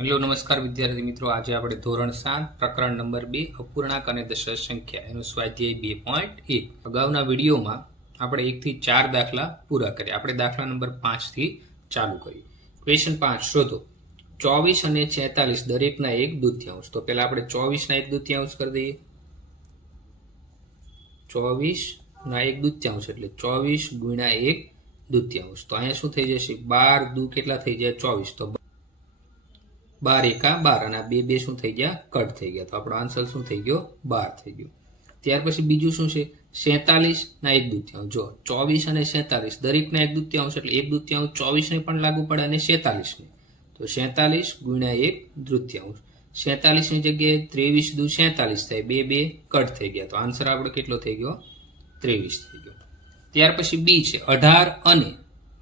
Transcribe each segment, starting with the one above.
Hello નમસ્કાર વિદ્યાર્થી મિત્રો, આજે આપણે ધોરણ 7 પ્રકરણ નંબર 2 અપૂર્ણાંક અને દશાંશ સંખ્યા એનું સ્વાધ્યાય 2.1 અગાઉના વિડીયોમાં આપણે 1 થી 4 દાખલા પૂરા કર્યા. આપણે દાખલા નંબર 5 થી ચાલુ કર્યું. ક્વેશ્ચન 5 શોધો 24 અને 46 દરેકના 1/2. તો પહેલા આપણે 24 ના 1/2 કરી દઈએ. 24 ના 1/2 એટલે 24 ગુણ્યા 1/2. તો અહીંયા શું થઈ જશે? 12 દુ કેટલા થઈ જાય? 24. તો 12 એકા 12 અને 2 2 શું થઈ ગયા? કટ થઈ ગયા. તો આપણો આન્સર શું થઈ ગયો? 12 થઈ ગયો. ત્યાર પછી બીજું શું છે? 47 ના 1/2. જો 24 અને 47 દરેકના 1/2 એટલે 1/2 24 ને પણ લાગુ પડે અને 47 ને. તો 47 ગુણ્યા 1/2. 47 ની જગ્યાએ 23 દુ 47 થાય. 2 2 કટ થઈ ગયા. તો આન્સર આપણો કેટલો થઈ ગયો? 23 થઈ ગયો. ત્યાર પછી બી છે 18 અને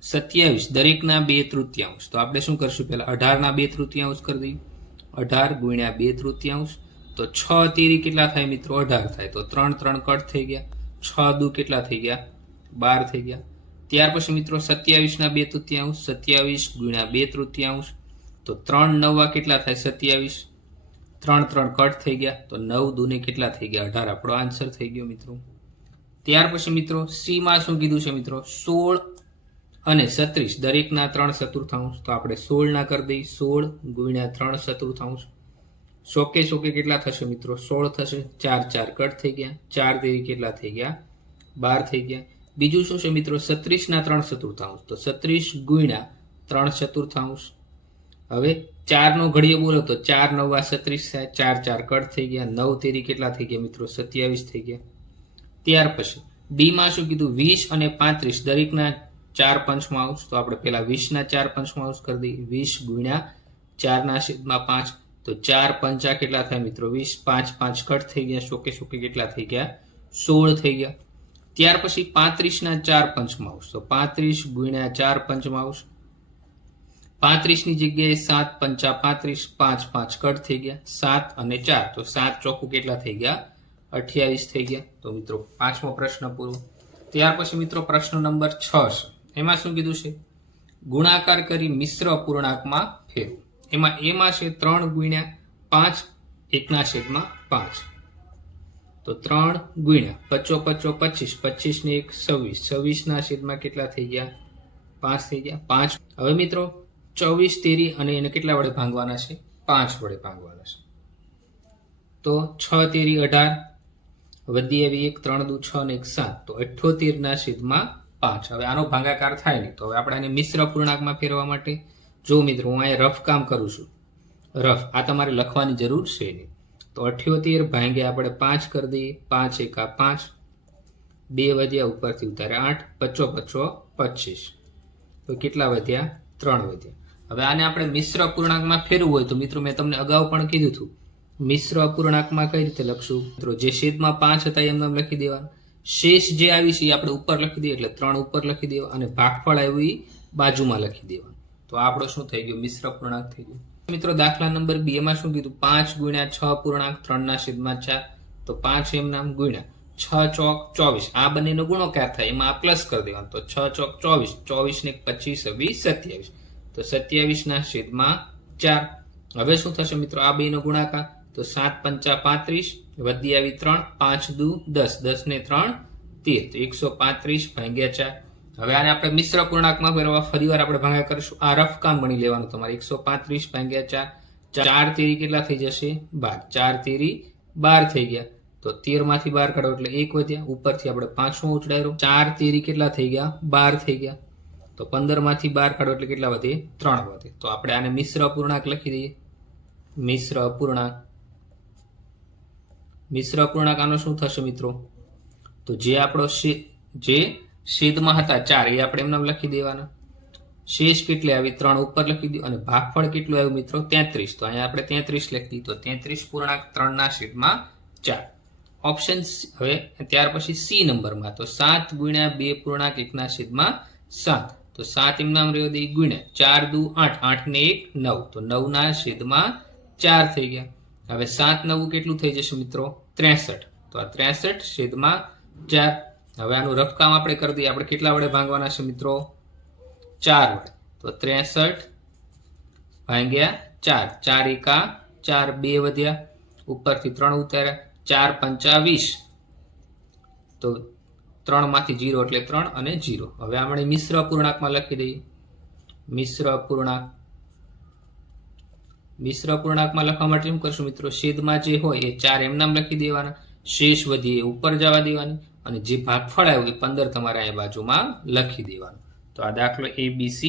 27 દરેકના 2/3. તો આપણે શું કરશું? પહેલા 18 ના 2/3 કરી દઈએ. 18 ગુણ્યા 2/3. તો 6 તેરી કેટલા થાય મિત્રો? 18 થાય. તો 3 3 કટ થઈ ગયા. 6 દુ કેટલા થઈ ગયા? 12 થઈ ગયા. ત્યાર પછી મિત્રો 27 ના 2/3. 27 ગુણ્યા 2/3. તો 3 9 કેટલા થાય? 27. 3 3 કટ થઈ ગયા. તો 9 દુ ને કેટલા થઈ ગયા? 18. આપણો આન્સર થઈ ગયો મિત્રો. ત્યાર પછી મિત્રો સી માં શું કીધું છે મિત્રો? 16 અને 36 દરેકના 3/4. તો આપણે 16 ના કરી દઈએ. 16 ગુણ્યા 3/4. સોકે સોકે કેટલા થશે મિત્રો? 16 થશે. 4 4 કટ થઈ ગયા. 4 તેરી કેટલા થઈ ગયા? 12 થઈ ગયા. બીજું શું છે મિત્રો? 36 ના 3/4. તો 36 ગુણ્યા 3/4. હવે 4 નો ઘડીએ બોલો તો 4 9 36 થાય. 4 4 કટ થઈ ગયા. 9 તેરી કેટલા થઈ ગયા મિત્રો? 27 થઈ ગયા. ત્યાર પછી ડી માં શું કીધું? 20 અને 35 દરેકના 4/5. તો આપણે પેલા 20 ના 4/5 કરી દઈએ. 20 ગુણ્યા 4 ના છેદમાં 5. તો 4 5 કેટલા થાય મિત્રો? 20. 5 5 કટ થઈ ગયા. સોકે સોકે કેટલા થઈ ગયા? 16 થઈ ગયા. ત્યાર પછી 35 ના 4/5. તો 35 ગુણ્યા 4/5. 35 ની જગ્યાએ 7 5 35. 5 5 કટ થઈ ગયા. 7 અને 4. તો 7 ચોખ્ખું કેટલા થઈ ગયા? 28 થઈ ગયા. તો મિત્રો પાંચમો પ્રશ્ન પૂરો. ત્યાર પછી મિત્રો પ્રશ્ન નંબર 6 છે. એમાં શું કીધું છે? ગુણાકાર કરી મિશ્ર અપૂર્ણાંકમાં ફેરવો. એમાં છે 3 ગુણ્યા 5 1/5. તો 3 ગુણ્યા 5 5 25. 25 ને 1 26. 26 ના છેદમાં કેટલા થઈ ગયા? 5 થઈ ગયા. 5. હવે મિત્રો 24 તેરી અને એને કેટલા વડે ભાંગવાના છે? 5 વડે ભાંગવાના છે. તો 6 તેરી 18. વધી આવી 1 3 દુ 6 ને 1 7. તો 78 ના છેદમાં 5. હવે આનો ભાગાકાર થાય નહીં. તો હવે આપણે આને મિશ્ર અપૂર્ણાંકમાં ફેરવા માટે જો મિત્રો હું અહીંયા રફ કામ કરું છું. રફ આ તમારે લખવાની જરૂર છે નહીં. તો 78 ભાગ્યા આપણે 5 કરી દઈએ. 5 એકા 5. 2 વધ્યા ઉપરથી ઉતારે 8. 5 5 25. તો કેટલા વધ્યા? 3 વધ્યા. હવે આને આપણે મિશ્ર અપૂર્ણાંકમાં ફેરવું હોય તો મિત્રો મેં તમને અગાઉ પણ કીધું હતું મિશ્ર અપૂર્ણાંકમાં કઈ રીતે લખશું મિત્રો? જે છેદમાં 5 હતા એમ લખી દેવાનું. શેષ જે આવી છે એ આપણે ઉપર લખી દઈએ એટલે 3 ઉપર લખી દેવા અને ભાગફળ આવ્યું એ બાજુમાં લખી દેવાનું. તો આપણો શું થઈ ગયું? મિશ્ર અપૂર્ણાંક થઈ ગયું. મિત્રો દાખલા નંબર 2 માં શું કીધું? 5 ગુણ્યા 6 અપૂર્ણાંક 3 ના છેદમાં 4. તો 5 એમ નામ ગુણ્યા 6 ચોક 24. આ બંનેનો ગુણોકાર થાય એમાં આ પ્લસ કરી દેવાનું. તો 6 ચોક 24. 24 ને 25 27. તો 27 ના છેદમાં 4. હવે શું થશે મિત્રો? આ બેનો ગુણાકાર. તો 7 5 35. વધી આવી 3. 5 દુ 10. 10 ને 3 13. તો 135 ભાગ્યા 4. હવે આને આપણે મિશ્ર અપૂર્ણાંકમાં ફેરવવા ફરીવાર આપણે ભાગાકાર કરીશું. આ રફ કામ ગણી લેવાનું તમારે. 135 ભાગ્યા 4. 4 તેરી કેટલા થઈ જશે? 12. 4 તેરી 12 થઈ ગયા. તો 13 માંથી 12 કાઢો એટલે 1 વધ્યા. ઉપરથી આપણે 5મો ઉચડાયો. 4 તેરી કેટલા થઈ ગયા? 12 થઈ ગયા. તો 15 માંથી 12 કાઢો એટલે કેટલા વધે? 3 વધે. તો આપણે આને મિશ્ર અપૂર્ણાંક લખી દઈએ. મિશ્ર અપૂર્ણાંક. મિશ્ર અપૂર્ણાંક આનો શું થશે મિત્રો? તો જે આપણો જે છેદમાં હતા 4 એ આપણે એમને લખી દેવાના. શેષ કેટલી આવી? 3 ઉપર લખી દો અને ભાગફળ કેટલું આવ્યું મિત્રો? 33. તો અહીંયા આપણે 33 લખી દીધું. તો 33 પૂર્ણાંક 3 ના છેદમાં 4. ઓપ્શન હવે ત્યાર પછી સી નંબરમાં તો 7 ગુણ્યા 2 પૂર્ણાંક 1 ના છેદમાં 7. તો 7 એમ નામ રહ્યો દે ગુણ્યા 4 દુ 8. 8 ને 1 9. તો 9 ના છેદમાં 4 થઈ ગયા. હવે 7 9 કેટલું થઈ જશે મિત્રો? 63. તો આ 63 છેદમાં 4. હવે આનું રફકામ આપણે કરી દઈએ. આપણે કેટલા વડે ભાંગવાના છે મિત્રો? 4 વડે. તો 63 ભાગ્યા 4, 4 એકા 4, 2 વધ્યા, ઉપરથી 3 ઉતાર્યા, 4 પંચા 20, તો 3 માંથી 0 એટલે 3 અને 0. હવે આપણે મિશ્ર અપૂર્ણાંકમાં લખી દઈએ. મિશ્ર અપૂર્ણાંકમાં લખવા માટે શું કરશું મિત્રો? છેદમાં જે હોય એ 4 એમ નામ લખી દેવાના, શેષ વધી એ ઉપર જવા દેવાની, અને જે ભાગફળ આવ્યું એ 15 તમારે અહીં બાજુમાં લખી દેવાનું. તો આ દાખલો ABC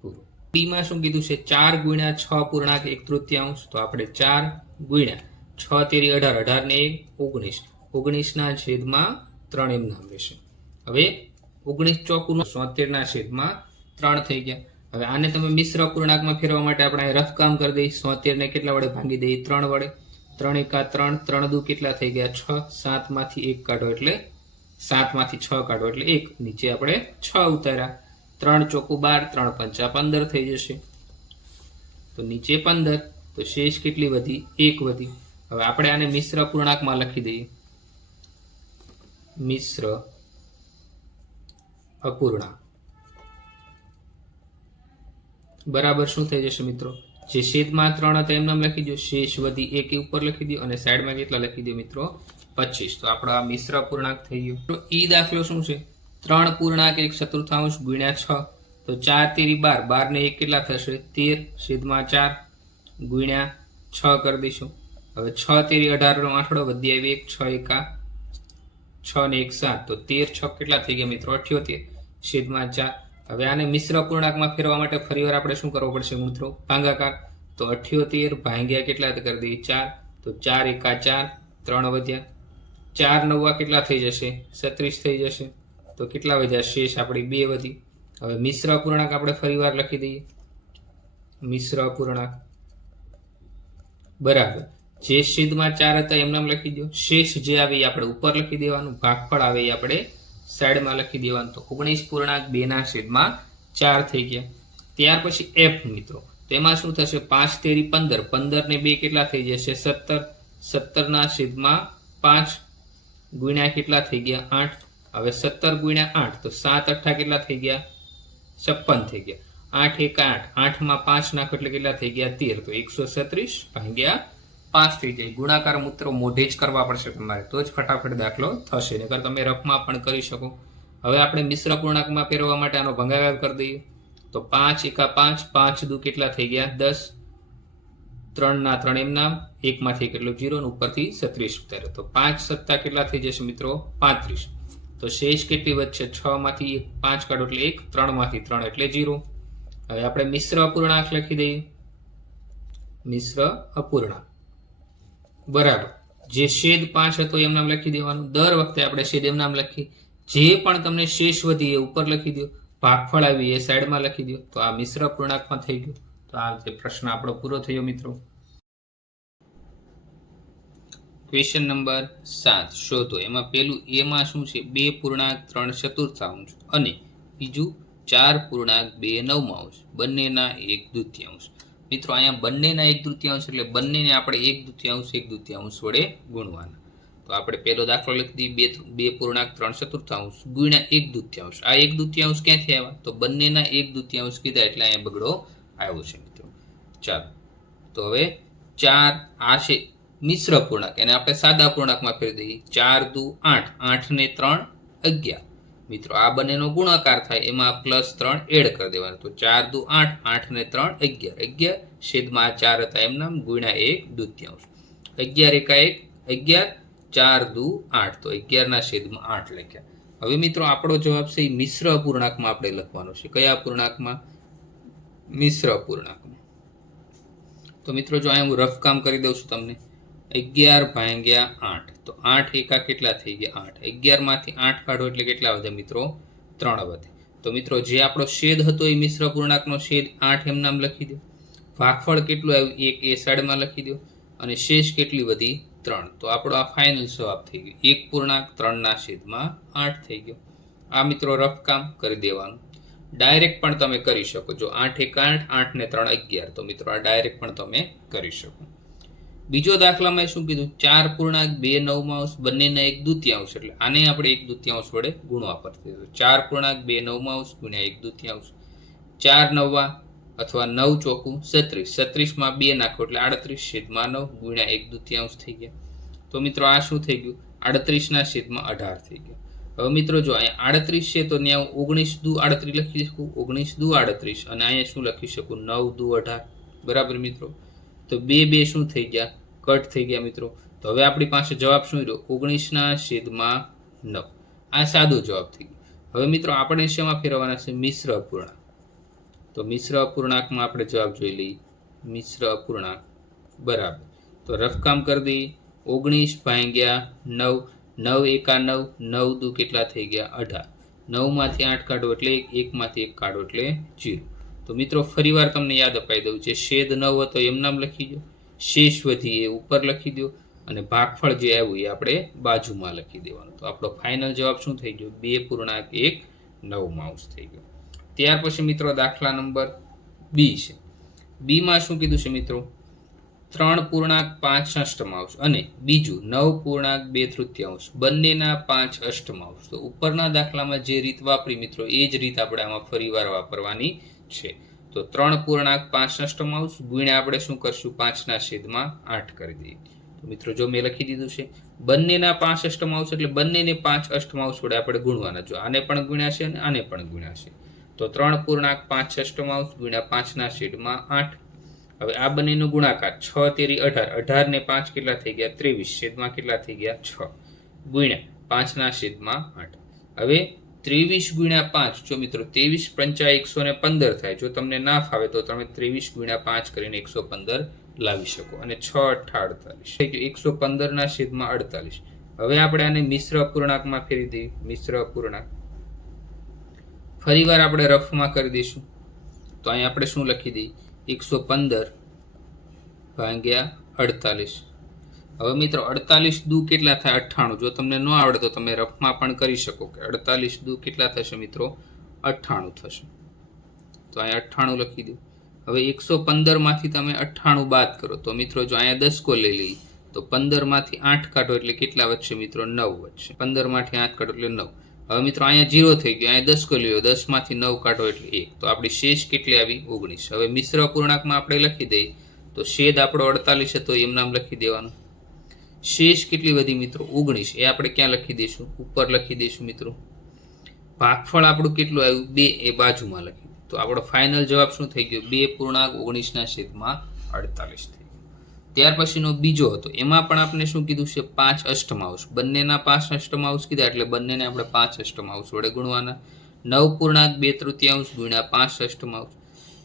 પૂરો. બીમાં શું કીધું છે? 4 ગુણ્યા 6 પૂર્ણાંક 1/3. તો આપણે 4 ગુણ્યા 6 તેરી 18, 18 ને 1 19, 19 ના છેદમાં 3 એમ નામ રહેશે. હવે 19 ચોકું 76 ના છેદમાં 3 થઈ ગયા. હવે આને તમે મિશ્ર અપૂર્ણાંકમાં ફેરવા માટે આપણે રફ કામ કરી દઈએ. 76 ને કેટલા વડે ભાંગી દઈએ? 3 વડે. 3 એકા 3, 3 દુ કેટલા થઈ ગયા? 6. 7 માંથી 1 કાઢો એટલે 7 માંથી 6 કાઢો એટલે 1. નીચે આપણે 6 ઉતાર્યા. 3 ચોકું 12, 3 પંચા 15 થઈ જશે. તો નીચે 15, તો શેષ કેટલી વધી? 1 વધી. હવે આપણે આને મિશ્ર અપૂર્ણાંકમાં લખી દઈએ. મિશ્ર અપૂર્ણાંક બરાબર શું થઈ જશે મિત્રો? જે છેદમાં 3 હતા એમ નામ લખી દો, શેષ વધી 1 ઉપર લખી દો, અને સાઈડમાં કેટલા લખી દો મિત્રો? 25. તો આપણો આ મિશ્ર અપૂર્ણાંક થઈ ગયો. તો ઈ દાખલો શું છે? 3 પૂર્ણાંક 1/4 ગુણ્યા 6. તો 4 તેરી 12, 12 ને 1 કેટલા થશે? 13, છેદમાં 4 ગુણ્યા 6 કરી દઈશું. હવે 6 તેરી 18 નો આંકડો વધી આવી 1, 6 એકા 6 ને 1 7, તો 13 6 કેટલા થઈ ગયા મિત્રો? 78, છેદમાં 4. હવે આને મિશ્ર અપૂર્ણાંકમાં ફેરવા માટે ફરીવાર આપણે શું કરવું પડશે મિત્રો? ભાગાકાર. તો 78 ભાગ્યા કેટલા કરી દઈએ? 4. તો 4 એકા 4, 3 વધ્યા, 4 નવા કેટલા થઈ જશે? 36 થઈ જશે. તો કેટલા વધ્યા? શેષ આપણી 2 વધી. હવે મિશ્ર અપૂર્ણાંક આપણે ફરીવાર લખી દઈએ. મિશ્ર અપૂર્ણાંક બરાબર જે છેદમાં 4 હતા એમ નામ લખી દો, શેષ જે આવે એ આપણે ઉપર લખી દેવાનું, ભાગફળ આવે એ આપણે સાઈડમાં લખી દેવાનું. તો 19.2 ના છેદમાં 4 થઈ ગયા. ત્યાર પછી f મિત્રો, તેમાં શું થશે? 5 તેરી 15, 15 ને 2 કેટલા થઈ જશે? 17, 17 ના છેદમાં 5 ગુણ્યા કેટલા થઈ ગયા? 8. હવે 17 ગુણ્યા 8, તો 7 8 કેટલા થઈ ગયા? 56 થઈ ગયા. 8 એકા 8, 8 માં 5 નાખો એટલે કેટલા થઈ ગયા? 13. તો 136 ભાગ્યા 5 થઈ જાય. ગુણાકાર મૂત્ર મોઢે જ કરવા પડશે તમારે, તો જ ફટાફટ દાખલો થશે, નકર તમે રફમાં પણ કરી શકો. હવે આપણે મિશ્ર પૂર્ણાંકમાં ફેરવવા માટે આનો ભંગાકાર કરી દઈએ. તો 5 એકા 5, 5 દુ કેટલા થઈ ગયા? 10, 3 ના 3 એમ નામ, 1 માંથી કેટલું? 0, ને ઉપરથી 36 ઉતાર્યો. તો 5 સત્તા કેટલા થઈ જશે મિત્રો? 35. તો શેષ કેટલી વધશે? 6 માંથી 5 કાઢો એટલે 1, 3 માંથી 3 એટલે 0. હવે આપણે મિશ્ર અપૂર્ણાંક લખી દઈએ. મિશ્ર અપૂર્ણાંક બરાબર જે છેદ 5 હતો એમ નામ લખી દેવાનું. દર વખતે આપણે છેદ એમ નામ લખી, જે પણ તમને શેષ વધી એ ઉપર લખી દો, ભાગફળ આવી એ સાઈડમાં લખી દો. તો આ મિશ્ર અપૂર્ણાંકમાં થઈ ગયું. તો આ જે પ્રશ્ન આપણો પૂરો થયો મિત્રો. ક્વેશ્ચન નંબર 7 શોધો. એમાં પેલું એમાં શું છે? 2.3/4 અને બીજું 4.2/9 બંનેના 1/2. મિત્રો અહીંયા બંનેના 1/2 એટલે બંનેને આપણે 1/2 વડે ગુણવાના. તો આપણે પેલો દાખલો લખી દઈએ. 2.3/4 ગુણ્યા 1/2. આ 1/2 ક્યાંથી આવ્યા? તો બંનેના 1/2 કીધા એટલે અહીંયા બગડો આવ્યો છે મિત્રો. ચાલો, તો હવે 4 આ છે મિશ્ર પૂર્ણાંક, એને આપણે સાદા પૂર્ણાંકમાં ફેરવી દઈએ. 4 દુ 8, 8 ને 3 11. મિત્રો આ બંનેનો ગુણાકાર થાય એમાં +3 એડ કરી દેવાનું. તો 4 દુ 8, 8 ને 3 11, 11 છેદમાં 4 હતા એમ નામ ગુણ્યા 1/2. 11 એકા 1, 11, 4 દુ 8, તો 11 ના છેદમાં 8 લખ્યા. હવે મિત્રો આપણો જવાબ છે મિશ્ર અપૂર્ણાંકમાં આપણે લખવાનો છે. કયા અપૂર્ણાંકમાં? મિશ્ર અપૂર્ણાંકમાં. તો મિત્રો જો અહીંયા હું રફ કામ કરી દઉં છું તમને. 11 ભાગ્યા 8, તો 8 એકા કેટલા થઈ ગયા? 8. 11 માંથી 8 કાઢો એટલે કેટલા વધે મિત્રો? 3 વધે. તો મિત્રો જે આપણો છેદ હતો એ મિશ્ર પૂર્ણાંકનો છેદ 8 એમ નામ લખી દો, ભાગફળ કેટલું આવ્યું 1 એ સાઈડમાં લખી દો, અને શેષ કેટલી વધી? 3. તો આપણો આ ફાઇનલ જવાબ થઈ ગયો 1.3 ના છેદમાં 8 થઈ ગયો. આ મિત્રો રફ કામ કરી દેવાનું. ડાયરેક્ટ પણ તમે કરી શકો. જો 8 એકા 8, 8 ને 3 11, તો મિત્રો આ ડાયરેક્ટ પણ તમે કરી શકો. બીજો દાખલામાં શું કીધું? 4.2/9 બંનેના 1/2, એટલે આને આપણે 1/2 વડે ગુણવા પડશે. 4.2/9 ગુણ્યા 1/2, 4 9 અથવા 9 ચોકું 36, 36 માં 2 નાખો એટલે 38/9 ગુણ્યા 1/2 થઈ ગયા. તો મિત્રો આ શું થઈ ગયું? 38/18 થઈ ગયું. હવે મિત્રો જો અહીંયા 38 છે તો ત્યાં 19 દુ 38 લખી શકું, 19 દુ 38, અને અહીંયા શું લખી શકું? 9 દુ 18. બરાબર મિત્રો? તો બે શું થઈ ગયા? કટ થઈ ગયા મિત્રો. તો હવે આપણી પાસે જવાબ શું રહ્યો? 19/9. આ સાદો જવાબ થઈ ગયો. હવે મિત્રો આપણે શેમાં ફેરવવાના છે? મિશ્ર અપૂર્ણાંક. તો મિશ્ર અપૂર્ણાંકમાં આપણે જવાબ જોઈ લઈએ. મિશ્ર અપૂર્ણાંક બરાબર, તો રફકામ કરી દઈએ. 19/9, 9 એકા 9, 9 દુ કેટલા થઈ ગયા? 18. 9 માંથી 8 કાઢો એટલે 1, 1 માંથી 1 કાઢો એટલે 0. તો મિત્રો ફરીવાર તમને યાદ અપાઈ દઉં છે, છેદ 9 હતો એમ નામ લખી દો, શેષ વધી એ ઉપર લખી દો, અને ભાગફળ જે આવ્યું એ આપણે બાજુમાં લખી દેવાનું. તો આપણો ફાઇનલ જવાબ શું થઈ ગયો? 2.19 થઈ ગયો. ત્યાર પછી મિત્રો દાખલા નંબર બી છે. બીમાં શું કીધું છે મિત્રો? 3.5 અને બીજું 9.2 બંનેના 5/8. તો ઉપરના દાખલામાં જે રીત વાપરી મિત્રો એ જ રીત આપણે આમાં ફરીવાર વાપરવાની છે. તો 3.5 ગુણ્યા આપણે શું કરશું? 5/8 કરી દઈએ. તો મિત્રો જો મેં લખી દીધું છે બંનેના 5/8 એટલે બંનેને 5/8 વડે આપણે ગુણવાના. જો આને પણ ગુણ્યા છે અને આને પણ ગુણ્યા છે. તો 3.5 ગુણ્યા 5/8. હવે આ બંનેનો ગુણાકાર 6 તેરી 18, 18 ને 5 કેટલા થઈ ગયા? 23, છેદમાં કેટલા થઈ ગયા? 6, ગુણ્યા 5/8. હવે 23 ગુણ્યા 5, જો મિત્રો 23 પંચા 115 થાય. જો તમને ના ફાવે તો તમે 23 ગુણ્યા 5 કરીને 115 લાવી શકો. અને 6 × 8 = 115/48. હવે આપણે આને મિશ્ર અપૂર્ણાંકમાં ફેરવી દઈએ. મિશ્ર અપૂર્ણાંક ફરીવાર આપણે રફમાં કરી દઈશું. તો અહીં આપણે શું લખી દઈએ? 115/48. હવે મિત્રો 48 દુ કેટલા થાય? 98. જો તમને ન આવડે તો તમે રફમાં પણ કરી શકો કે 48 દુ કેટલા થશે મિત્રો? 98 થશે. તો અહીંયા 98 લખી દો. હવે 115 માંથી તમે 98 બાદ કરો તો મિત્રો જો અહીંયા 10 લઈ લઈએ તો 15 માંથી 8 કાઢો એટલે કેટલા વધશે મિત્રો? 9 વધશે. 15 માંથી 8 કાઢો એટલે 9. હવે મિત્રો અહીંયા 0 થઈ ગયો, અહીંયા 10 લ્યો, 10 માંથી 9 કાઢો એટલે 1. તો આપણી શેષ કેટલી આવી? 19. હવે મિશ્ર અપૂર્ણાંકમાં આપણે લખી દઈએ તો છેદ આપણો 48 હતો એમ નામ લખી દેવાનું. શેષ કેટલી વધી મિત્રો? 19. એ આપણે ક્યાં લખી દઈશું? ઉપર લખી દઈશું મિત્રો. ભાગફળ આપણું કેટલું આવ્યું? 2, એ બાજુમાં લખી. તો આપણો ફાઇનલ જવાબ શું થઈ ગયો? 2.19/48 થઈ ગયો. ત્યાર પછીનો બીજો હતો, એમાં પણ આપણે શું કીધું છે? 5/8. બંનેના 5/8 કીધા એટલે બંનેને આપણે 5/8 વડે ગુણવાના. 9.2 ગુણ્યા 5/8.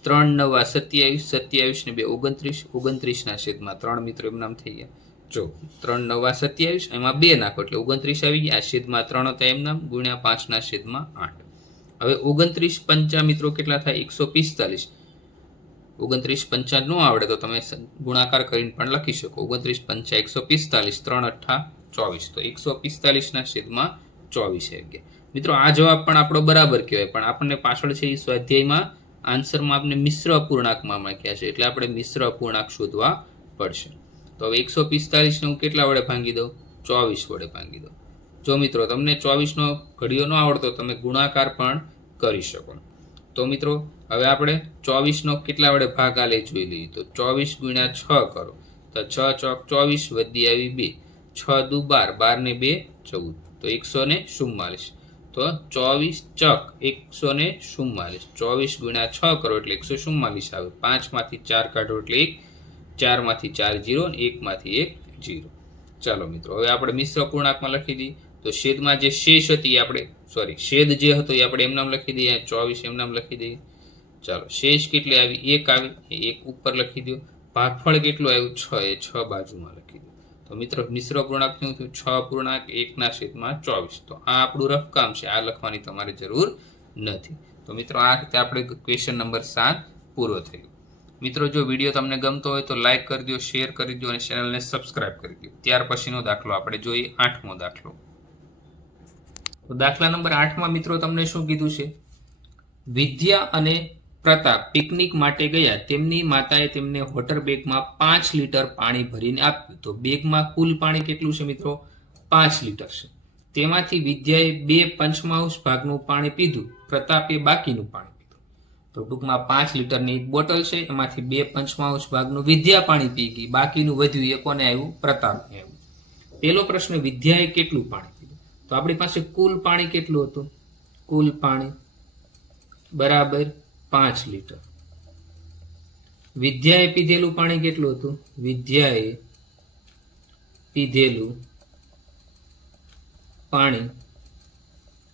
3 × 9 = 27, 27 ને 2 = 29, 29/3 મિત્રો એમ નામ થઈ ગયા. જો 3 × 9 = 27, એમાં 2 નાખો એટલે 29 આવી ગયા. આ છેદમાં 3 હતા એમ નામ, ગુણ્યા 5/8. હવે 29 × 5 મિત્રો કેટલા થાય? 145. 29 × 5 ન આવડે તો તમે ગુણાકાર કરીને પણ લખી શકો. 29 × 5 = 145, 3 × 8 = 24. તો 145/24 આવી ગયા. મિત્રો આ જવાબ પણ આપણો બરાબર કહેવાય, પણ આપણને પાછળ છે એ સ્વાધ્યાયમાં આન્સરમાં આપણે મિશ્ર અપૂર્ણાંકમાં મૂક્યા છે એટલે આપણે મિશ્ર અપૂર્ણાંક શોધવા પડશે. તો હવે 145 ને હું કેટલા વડે ભાંગી દઉં? 24 વડે ભાંગી દઉં. જો મિત્રો તમને 24 નો ઘડિયો ન આવડતો તમે ગુણાકાર પણ કરી શકો. તો મિત્રો હવે આપણે 24 નો કેટલા વડે ભાગાલે જોઈ લઈએ. તો 24 ગુણ્યા 6 કરો તો 6 × 24 વધી આવી 2, 6 દુ 12, 12 ને 2 14, તો 144. તો 24 ચોક 144. 24 ગુણ્યા 6 કરો એટલે 144 આવે. 5 માંથી 4 કાઢો એટલે 1, 4 માંથી 4 0 અને 1 માંથી 1 0. ચાલો મિત્રો હવે આપણે મિશ્ર અપૂર્ણાંકમાં લખી દઈએ. તો છેદમાં જે શેષ હતી આપણે છેદ જે હતો એ આપણે એમ નામ લખી દઈએ. 24 એમ નામ લખી દઈએ. ચાલો શેષ કેટલી આવી? 1 આવી, એ 1 ઉપર લખી દો. ભાગફળ કેટલું આવ્યું? 6, એ 6 બાજુમાં લખી દો. તો મિત્રો મિશ્ર અપૂર્ણાંક શું થયું? 6.1/24. તો આ આપણું રફ કામ છે, આ લખવાની તમારે જરૂર નથી. તો મિત્રો આ રીતે આપણે ક્વેશ્ચન નંબર 7 પૂરો થયો. મિત્રો જો વિડીયો તમને ગમતો હોય તો લાઈક કરી દો, શેર કરી દો અને ચેનલને સબસ્ક્રાઇબ કરી દો. ત્યાર પછીનો દાખલો આપણે જોઈએ 8મો દાખલો. તો દાખલા નંબર 8માં મિત્રો તમને શું કીધું છે? વિદ્યા અને પ્રતાપ પિકનિક માટે ગયા. તેમની માતાએ તેમને વોટર બેગમાં 5 લીટર પાણી ભરીને આપ્યું. તો બેગમાં કુલ પાણી કેટલું છે મિત્રો? 5 લીટર છે. તેમાંથી વિદ્યાએ 2/5 ભાગનું પાણી પીધું, પ્રતાપે બાકીનું પાણી પીધું. તો ટૂંકમાં 5 લીટરની એક બોટલ છે, એમાંથી 2/5 ભાગનું વિદ્યા પાણી પી ગઈ, બાકીનું વધ્યું એ કોને આવ્યું? પ્રતાપને આવ્યું. પેલો પ્રશ્ન, વિદ્યાએ કેટલું પાણી પીધું? તો આપણી પાસે કુલ પાણી કેટલું હતું? કુલ પાણી બરાબર 5 લીટર. વિદ્યાએ પીધેલું પાણી કેટલું હતું? વિદ્યાએ પીધેલું પાણી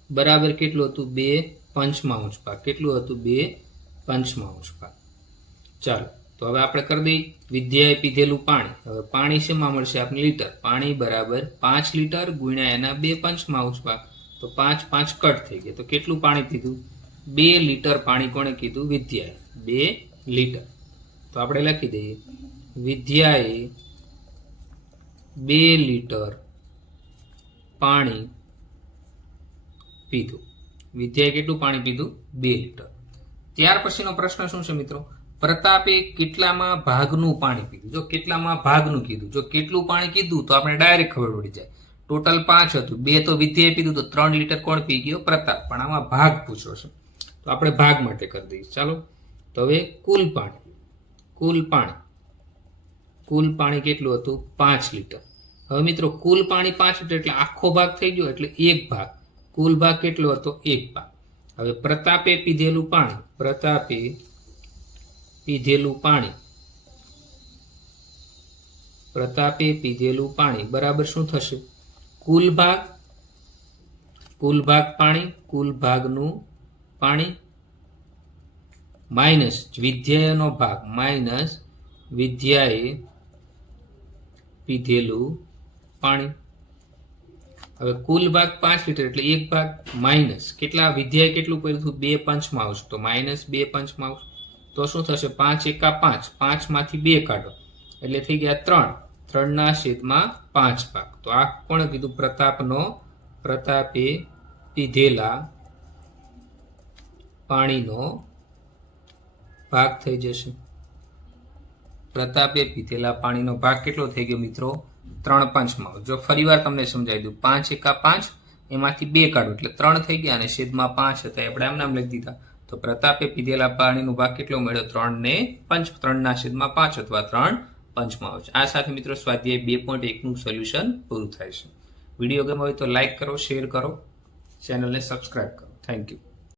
બરાબર કેટલું હતું? 2/5 ભાગ. કેટલું હતું? 2/5 ભાગ. ચાલો, તો હવે આપણે કરી દઈએ વિદ્યાએ પીધેલું પાણી. હવે પાણી શેમાં મળશે આપણે? લીટર. પાણી બરાબર 5 લીટર ગુણ્યા એના 2/5 ભાગ. તો 5 5 કટ થઈ ગયા. તો કેટલું પાણી પીધું? 2 લીટર પાણી કોણે કીધું? વિદ્યાએ. 2 લીટર. તો આપણે લખી દઈએ વિદ્યાએ 2 લીટર પાણી પીધું. વિદ્યાએ કેટલું પાણી પીધું? 2 લીટર. ત્યાર પછીનો પ્રશ્ન શું છે મિત્રો? પ્રતાપે કેટલામાં ભાગનું પાણી પીધું? જો કેટલામાં ભાગનું કીધું, જો કેટલું પાણી કીધું તો આપણે ડાયરેક્ટ ખબર પડી જાય. ટોટલ 5 હતું, 2 તો વિદ્યાએ પીધું, તો 3 લીટર કોણ પી ગયો? પ્રતાપ. પણ આમાં ભાગ પૂછ્યો છે, તો આપણે ભાગ માટે કરી દઈએ. ચાલો, તો હવે કુલ પાણી કેટલું હતું? 5 લીટર. હવે મિત્રો કુલ પાણી 5 લીટર એટલે આખો ભાગ થઈ ગયો, એટલે 1 ભાગ. કુલ ભાગ કેટલો હતો? 1 ભાગ. હવે પ્રતાપે પીધેલું પાણી બરાબર શું થશે? કુલ ભાગ પાણી, કુલ ભાગનું પાણી માઇનસ વિદ્યાનો ભાગ, માઇનસ વિદ્યાએ પીધેલું પાણી. હવે કુલ ભાગ 5 લીટર એટલે 1 ભાગ માઇનસ કેટલા? વિદ્યાએ કેટલું કર્યું હતું? 2/5. તો માઇનસ 2/5. તો શું થશે? 5 એકા 5, 5 માંથી 2 કાઢો એટલે થઈ ગયા 3. 3/5 ભાગ. તો આ કોણે કીધું? પ્રતાપે પીધેલા પાણીનો ભાગ થઈ જશે. પ્રતાપે પીધેલા પાણીનો ભાગ કેટલો થઈ ગયો મિત્રો? 3/5. જો ફરીવાર તમને સમજાવી દઉં, 5 એકા 5, એમાંથી 2 કાઢો એટલે 3 થઈ ગયા, અને છેદમાં 5 હતા આપણે આમ નામ લખી દીધા. તો પ્રતાપે પીધેલા પાણીનો ભાગ કેટલો મળ્યો? 3/5 અથવા 3/5. આ સાથે મિત્રો સ્વાધ્યાય 2.1 નું સોલ્યુશન પૂરું થાય છે. વિડીયો ગમ્યો હોય તો લાઈક કરો, શેર કરો, ચેનલને સબસ્ક્રાઇબ કરો. Thank you.